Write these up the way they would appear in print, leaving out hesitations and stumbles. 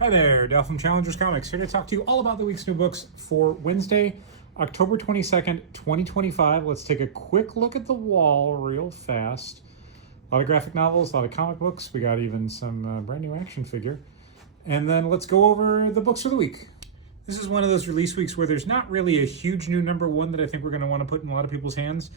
Hi there, Dal from Challengers Comics, here to talk to you all about the week's new books for Wednesday, October 22nd, 2025. Let's take a quick look at the wall real fast. A lot of graphic novels, a lot of comic books. We got even some brand new action figure. And then let's go over the books for the week. This is one of those release weeks where there's not really a huge new number one that I think we're going to want to put in a lot of people's hands.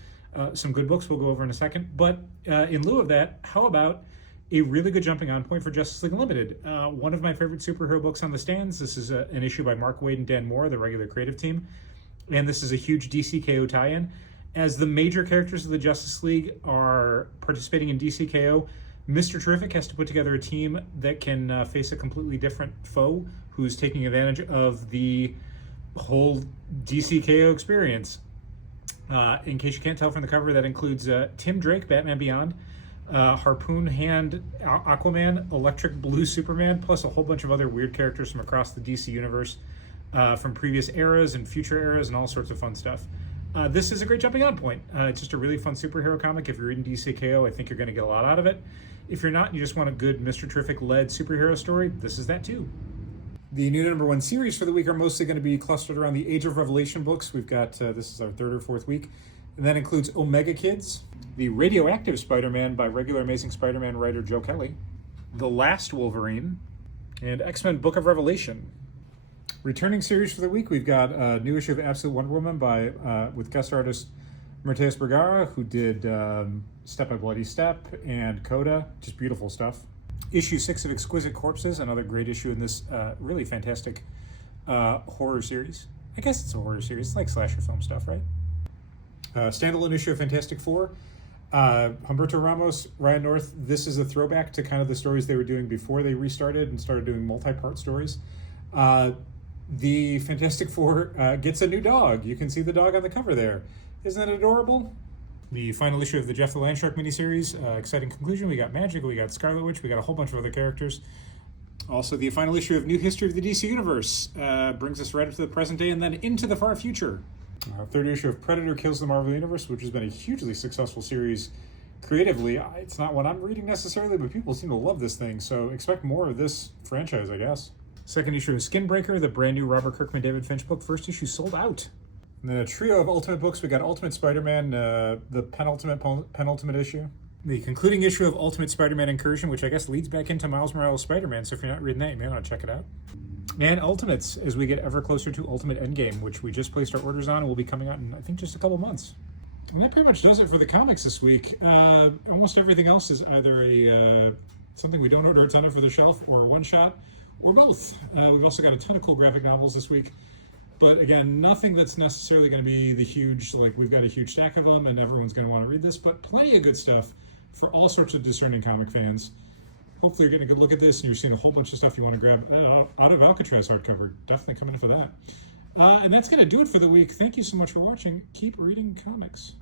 Some good books we'll go over in a second. But in lieu of that, how about a really good jumping on point for Justice League Unlimited? One of my favorite superhero books on the stands. This is an issue by Mark Waid and Dan Moore, the regular creative team. And this is a huge DCKO tie-in. As the major characters of the Justice League are participating in DCKO, Mr. Terrific has to put together a team that can face a completely different foe who's taking advantage of the whole DCKO experience. In case you can't tell from the cover, that includes Tim Drake, Batman Beyond, Harpoon Hand Aquaman, Electric Blue Superman, plus a whole bunch of other weird characters from across the DC universe, from previous eras and future eras and all sorts of fun stuff. This is a great jumping on point. It's just a really fun superhero comic. If you're reading DCKO, I think you're going to get a lot out of it. If you're not and you just want a good Mr. Terrific-led superhero story, this is that too. The new number one series for the week are mostly going to be clustered around the Age of Revelation books. We've got, this is our third or fourth week. And that includes Omega Kids, the Radioactive Spider-Man by regular Amazing Spider-Man writer Joe Kelly, The Last Wolverine, and X-Men Book of Revelation. Returning series for the week, we've got a new issue of Absolute Wonder Woman with guest artist Mateus Bergara, who did Step by Bloody Step and Coda, just beautiful stuff. Issue 6 of Exquisite Corpses, another great issue in this really fantastic horror series. I guess it's a horror series, it's like slasher film stuff, right? Standalone issue of Fantastic Four. Humberto Ramos, Ryan North, this is a throwback to kind of the stories they were doing before they restarted and started doing multi-part stories. The Fantastic Four gets a new dog. You can see the dog on the cover there. Isn't that adorable? The final issue of the Jeff the Landshark miniseries, exciting conclusion. We got Magic, we got Scarlet Witch, we got a whole bunch of other characters. Also, the final issue of New History of the DC Universe brings us right up to the present day and then into the far future. Third issue of Predator Kills the Marvel Universe, which has been a hugely successful series creatively. It's not what I'm reading necessarily, but people seem to love this thing, so expect more of this franchise, I guess. Second issue of Skinbreaker, the brand new Robert Kirkman, David Finch book. First issue sold out. And then a trio of Ultimate books. We got Ultimate Spider-Man, the penultimate issue. The concluding issue of Ultimate Spider-Man Incursion, which I guess leads back into Miles Morales Spider-Man, so if you're not reading that, you may want to check it out. And Ultimates, as we get ever closer to Ultimate Endgame, which we just placed our orders on and will be coming out in, I think, just a couple months. And that pretty much does it for the comics this week. Almost everything else is either something we don't order a ton of for the shelf, or a one-shot, or both. We've also got a ton of cool graphic novels this week. But again, nothing that's necessarily going to be the huge, like we've got a huge stack of them and everyone's going to want to read this, but plenty of good stuff for all sorts of discerning comic fans. Hopefully you're getting a good look at this and you're seeing a whole bunch of stuff you want to grab out of Alcatraz hardcover. Definitely coming in for that. And that's going to do it for the week. Thank you so much for watching. Keep reading comics.